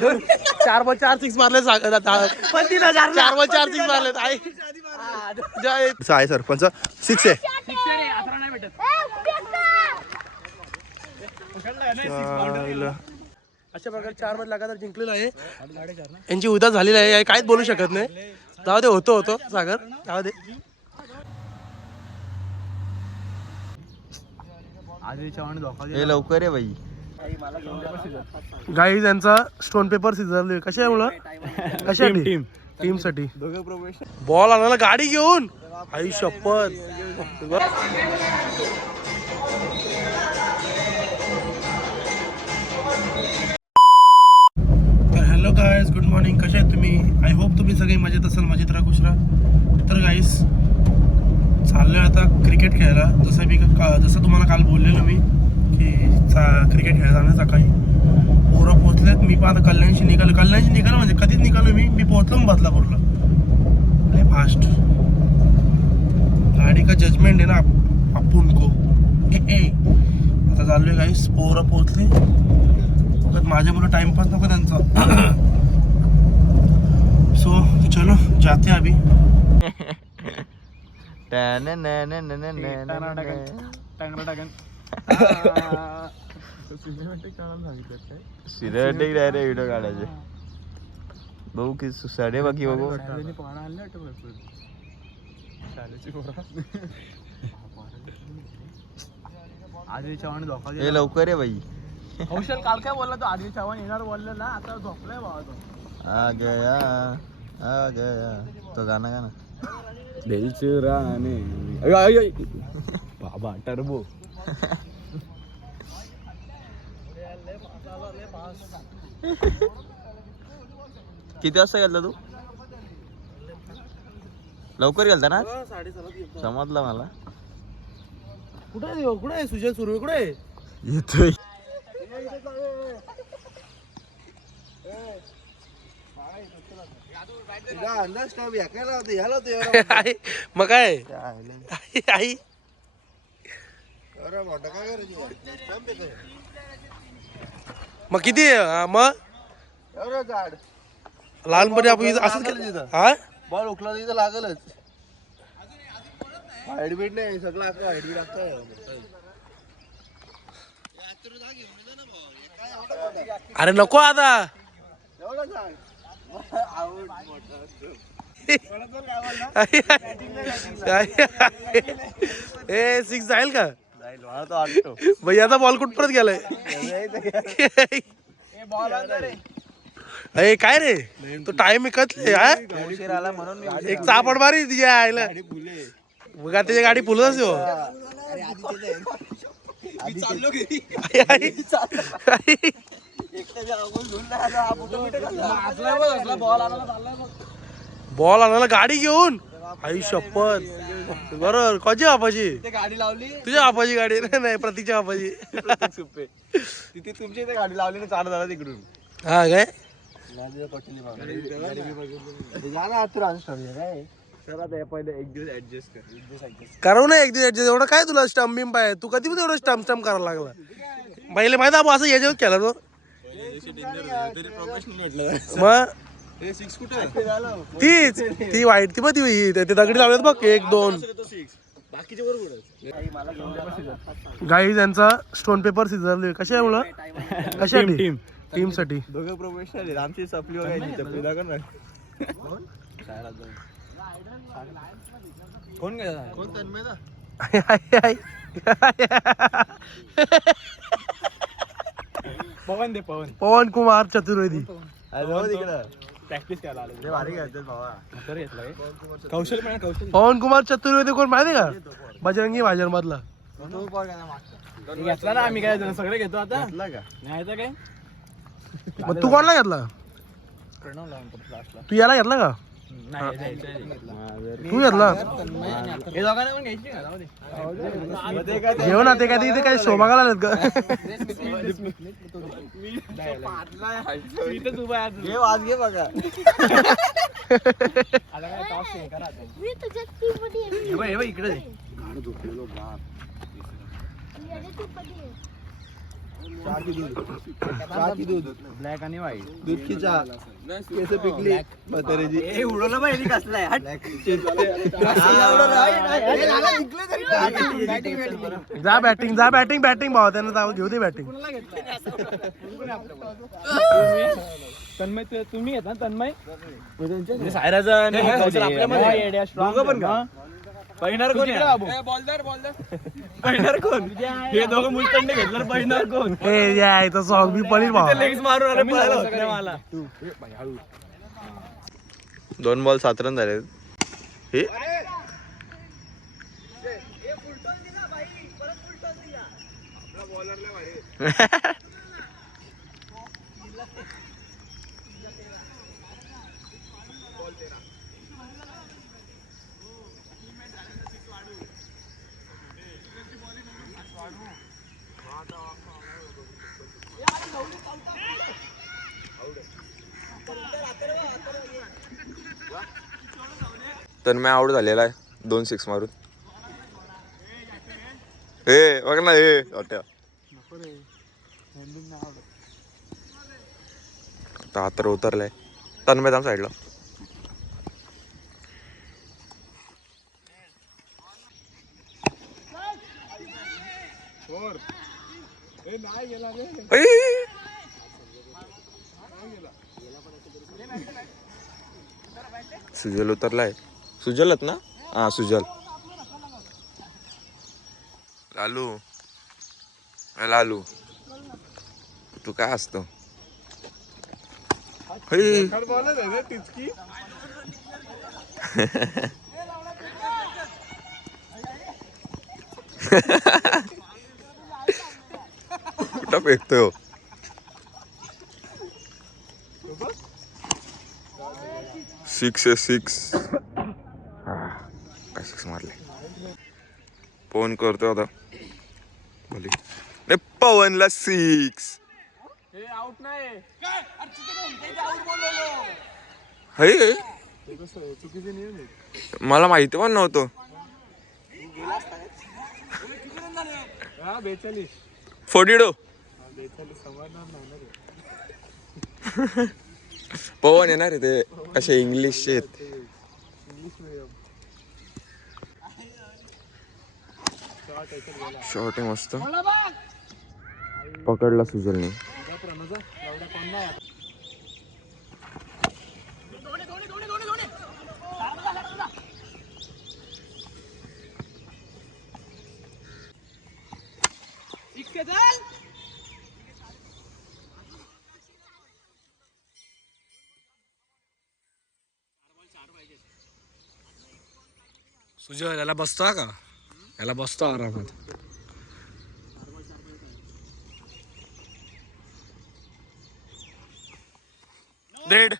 4 ball 4 six मारले. 4 ball 4 six मारले. आहे सरपंच 6 आहे. अशा प्रकारे 4 मध्ये लगातार जिंकलेला आहे. यांची उदास झालेली आहे, काहीच बोलू शकत नाही. जाऊ दे, होतो सागर, जाऊ दे. लवकर आहे बाई. गाईज यांचा स्टोन पेपर सिजरले कशामुळं, कशासाठी, टीम साठी. बॉल आणायला गाडी घेऊन, आई शपथ. Hello guys, good morning. कसे आहेत तुम्ही? आय होप तुम्ही सगळे मजेत असाल, मजेत राहा, खुश राहा. तर गाईज चाललोय आता क्रिकेट खेळायला. जसं तुम्हाला काल बोललेलो मी की क्रिकेट खेळायला जाणार सकाळी. पोरं पोहोचलेत. मी पण आता कल्याणशी निघालो म्हणजे कधीच निघालो. मी पोहोचलो बदलापूरला लय फास्ट. गाडी का जजमेंट आहे ना आपण को. आता चाललोय गाईस. पोरं पोहोचले. माझ्या मुलं टाइमपास नको त्यांचा. सो चलो जाते अभी. सिनेमॅटिक डायरेक्ट व्हिडिओ काढायचे. बघू की साडे बाकी बघू. आदिल चव्हाण धोका हे लवकर आहे बाई. कौशल काल काय बोलला तो, आदिल चव्हाण येणार बोलला ना, आता झोपलाय बाबा तो. आ गया तो गाणं गाणं. बाबा टर्बो. किती वाजता गेलता तू? लवकर गेलता ना? समजलं मला. कुठे आहे सुजय सुरू? कुठे आहे? येतोय. मग काय आई मग किती मग लहानपणी आपण असंच केलं. हा बॉल उकला तिथं लागलच. हाईटबीट नाही सगळं असं हाईटबीट असतं. अरे नको आता. ए 6 जाईल का भैयाचा बॉल कुठ परत गेलाय. अरे काय रे तो टाइम एकतले. एक चापड मारी तिच्या आईला. मग त्याची गाडी फुलच हो. बॉल आणायला गाडी घेऊन, आई शपथ. बरोबर. कोणच्या बापाची गाडी लावली? तुझ्या बापाची गाडी नाही, प्रतीकच्या बापाची. तिथे तुमच्या इथे गाडी लावली ना, चालू झाला तिकडून. हा काय करू ना एक दिवस. एवढं काय तुला स्टंप बिंप आहे? तू कधी पण एवढं स्टंप करायला लागला. पहिले माहिती आहे असं याच्यावर केला तो. मग तीच ती वाईट ती ती ते दगडी लावल्यात बघ 1 2. गाईज यांचा स्टोन पेपर सिजरले कशामुळं, कशासाठी, टीम साठी. दोघं प्रोफेशनल आहेत. आमची सपली वगैरे कोण गेला? कोण तन्मयदा? पवन कुमार चतुर्वेदी. प्रॅक्टिस करायला आले. भारी खेळतात बाबा. कौशल पवन कुमार चतुर्वेदी कोण माहिती का? बजरंगी भाईजान मधला. घेतला ना आम्ही. काय सगळे घेतो आता. नाही तर काय. मग तू कोणला घेतला? तू याला घेतला का? तू घेतला? घेऊ ना. ते काय तिथे काय शोभागाला आलेत का? ब्लॅक आणि व्हाईट दूध की चहा केस पिकली म्हाताऱ्याची हे उडवलं पाहिजे कसलाय जा बॅटिंग भावा त्यांना जाऊ घेऊ दे बॅटिंग. तन्मय तुम्ही येत ना तन्मय पण का पहिणार कोण पहिणार कोण हे दोघं मुलतंड घेतलं पहिणार कोण हे यायचं सॉंग बी पडील भावा. लेग्स मारून आले मला 2 बॉल 7 रन झाले. हे तर मी आउट झालेला आहे 2 6 मारून. हे बघ ना हे आता तर उतरलाय तन्मय थांब साईडला. सुजल उतरलाय. सुजलच ना हा सुजल. लालू तू काय असतो कुठं फेकतोय 6 काय 6 मारले. फोन करतो आता बोली पवनला 6 मला माहिती पण नव्हतं. 42 पवन येणार आहे ते असे इंग्लिश आहेत. शॉर्ट आहे मस्त पकडला सुजलने. सुजल याला बसतो का याला बसतो आरामात. डेड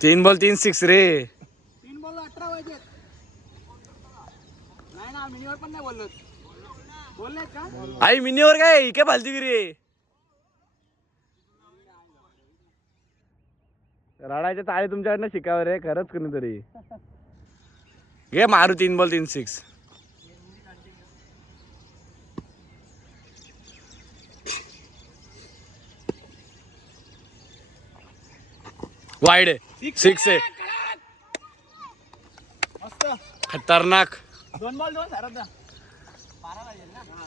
तीन बॉल 3 6 रे. 3 बॉल 18 पाहिजे. नाही ना मिनीवर पण नाही बोलले का आई मिनीवर काय काय फालतूगिरी रे. रडायचे ताळे तुमच्याकडनं शिकावं रे खरंच कोणीतरी. घे मारू 3 बॉल 3 6. वाईड आहे 6 आहे खतरनाक. 2 बॉल 2 सारा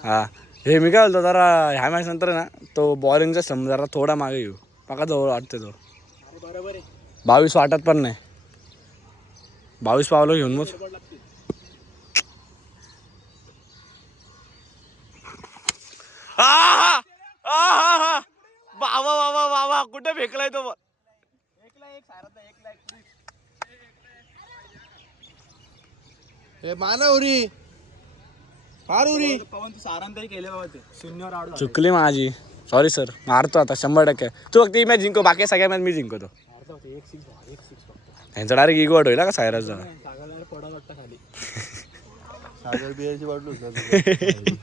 हा हे मी काय बोलतो जरा ह्या मॅच नंतर ना तो बॉलिंगचा सम जरा थोडा मागे येऊ पका जवळ वाटतो तो. 22 वाटत पण नाही 22 पावलं घेऊन मग बाबा बाबा बाबा कुठे फेकलाय तो. हे माना उरी फार उरी पवन तू सारण तरी केले बाबा ते शून्यवर आउट. चुकली माझी सॉरी सर मारतो आता 100%. तू फक्त मॅच जिंको बाकी सगळ्या मॅच मी जिंकतो. त्यांचा डायरेक्ट इगो होईल का सायराजचा. सागर बियरची बाटली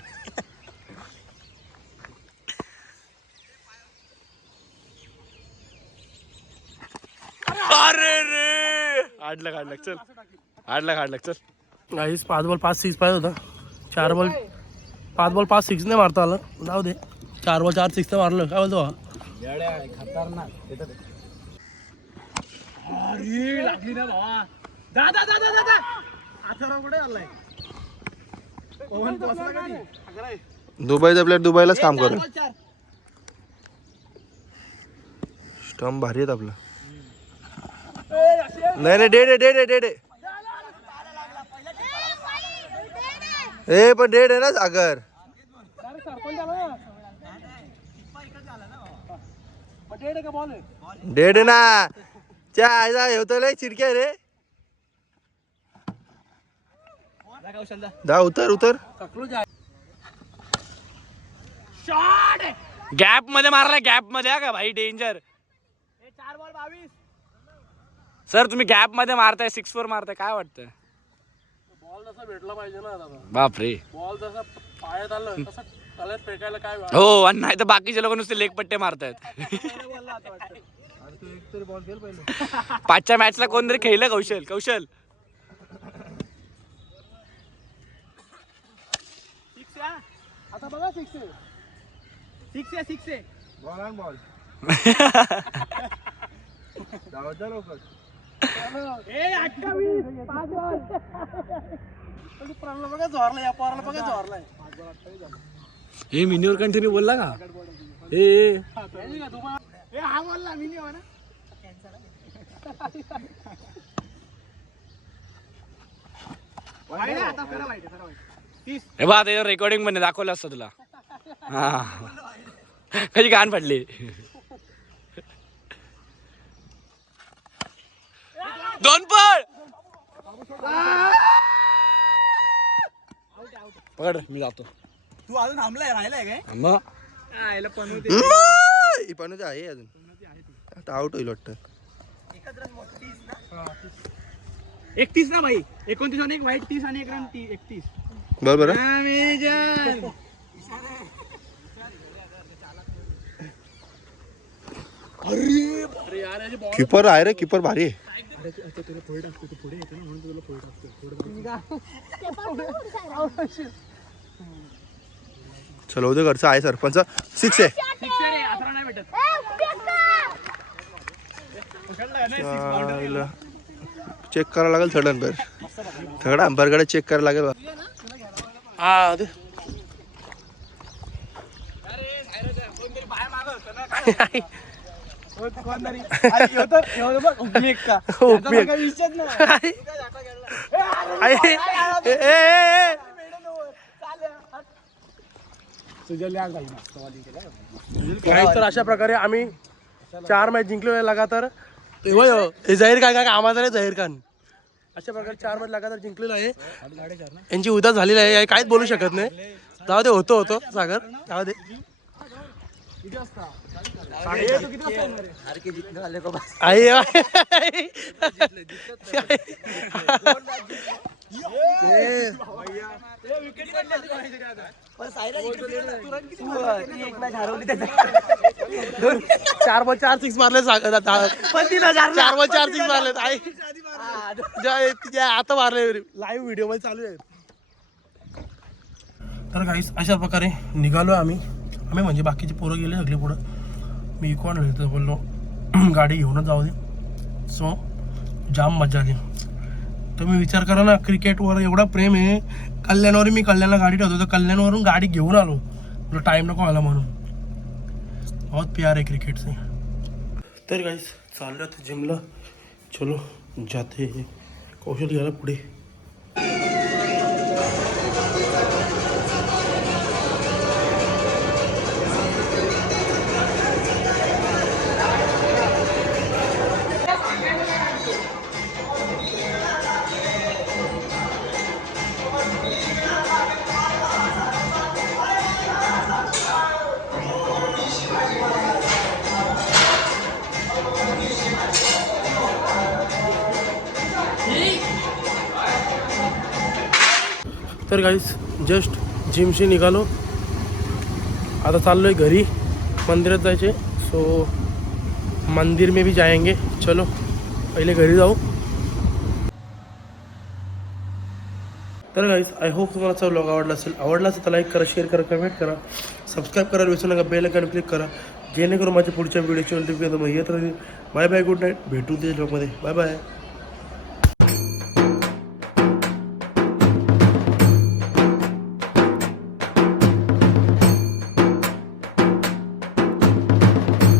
आठ लाख चल 8 लाख चल गाईस 5 बॉल 5 6 पाहिजे होता 4 बॉल 5 बॉल 5 6 नाही मारता आलं जाऊ दे 4 बॉल 4 6 मारलं काय बोलतो अरे लागली ना भावा दादा आता कुठे आलाय पवन पोचला कधी दुबईचा प्लेअर दुबईलाच काम करू स्टंप भारी आहेत आपला नाही डे ए पण डेड आहे ना सागर डेड आहे ना त्या आयला होतं लय चिडक्या रे दा उतर गॅप मध्ये मारलाय गॅप मध्ये हा का भाई डेंजर 4 बॉल 22 सर तुम्ही गॅप मध्ये मारताय 6-4 मारताय काय वाटतं बॉल जसा भेटला पाहिजे ना दादा बापरे बॉल जसा पायात आलं तसं त्याला फेकायला काय हो आणि नाही तर बाकीचे लोक नुसते लेग पट्टे मारतायत एक तरी बॉल खेळ पहिले 5च्या मॅचला कोणतरी खेळलं कौशल आता बघा 6 आहे बॉल आण बॉल धावता लवकर ए 28 5 बॉल बघा झोरला या पोराला बघा झोरलाय हे मिनीवर कंटिन्यू बोलला का ए हा बोलला मिनी हो ना आता खरं वाईट 30 हे बा त्याच्यावर रेकॉर्डिंग मध्ये दाखवलं असतं तुला हा कशी गाण पडली दोन पळ पकड मी जातो तू अजून थांबलाय राहिलाय काय मग याला पण पण आहे अजून आता आउट होईल वाटतं 31 ना भाई 29 आणि एक वाईट 30 आणि एक रन 31 बरोबर कीपर आहे रे कीपर भारी आहे चलो उद्या घरचा आहे सरपंच 6 आहे चेक करावं लागेल थर्ड अंपायर थर्ड अंपायरकडे चेक करायला लागेल हा ते तर अशा प्रकारे आम्ही 4 मॅच जिंकलो लगातार हे जाहीर खान का आम्हाला रे जाहीर खान अशा प्रकारे 4 मॅच लगातार जिंकलेलं आहे यांची उदास झालेली आहे काहीच बोलू शकत नाही जाऊ दे होतो सागर जाऊ दे चार बॉल 4 6 मारले 4 बॉल 4 6 मारले आता मारले लाईव्ह व्हिडिओ मध्ये चालू आहे. तर गाईस अशा प्रकारे निघालो आम्ही म्हणजे बाकीचे पोरं गेले सगळे पुढं मी कोण बोललो गाडी घेऊनच जाऊ दे सो जाम मजा आली. तुम्ही विचार करा ना क्रिकेटवर एवढा प्रेम आहे कल्याणवर मी कल्याणला गाडी ठेवतो तर कल्याणवरून गाडी घेऊन आलो तुला टाईम नको आला म्हणून बहुत प्यार आहे क्रिकेट से. तर गाईस चाललो आता जिमला चलो जाते कौशल घ्यायला पुढे. तर गाईस जस्ट जिमशी निघालो आता चाललो आहे घरी मंदिरात जायचे सो मंदिर में भी जाएंगे. चलो पहिले घरी जाऊ तर गाईस आय होप तुम्हाला आजचा व्लॉग आवडला असेल. आवडला असेल तर लाईक करा, शेअर करा, कमेंट करा, सबस्क्राईब करायला विसरू नका, बेल आयकॉन क्लिक करा जेणेकरून माझ्या पुढच्या व्हिडिओची नोटिफिकेशन येत राहील. Bye bye, good night. भेटू त्या व्लॉगमध्ये. Bye bye.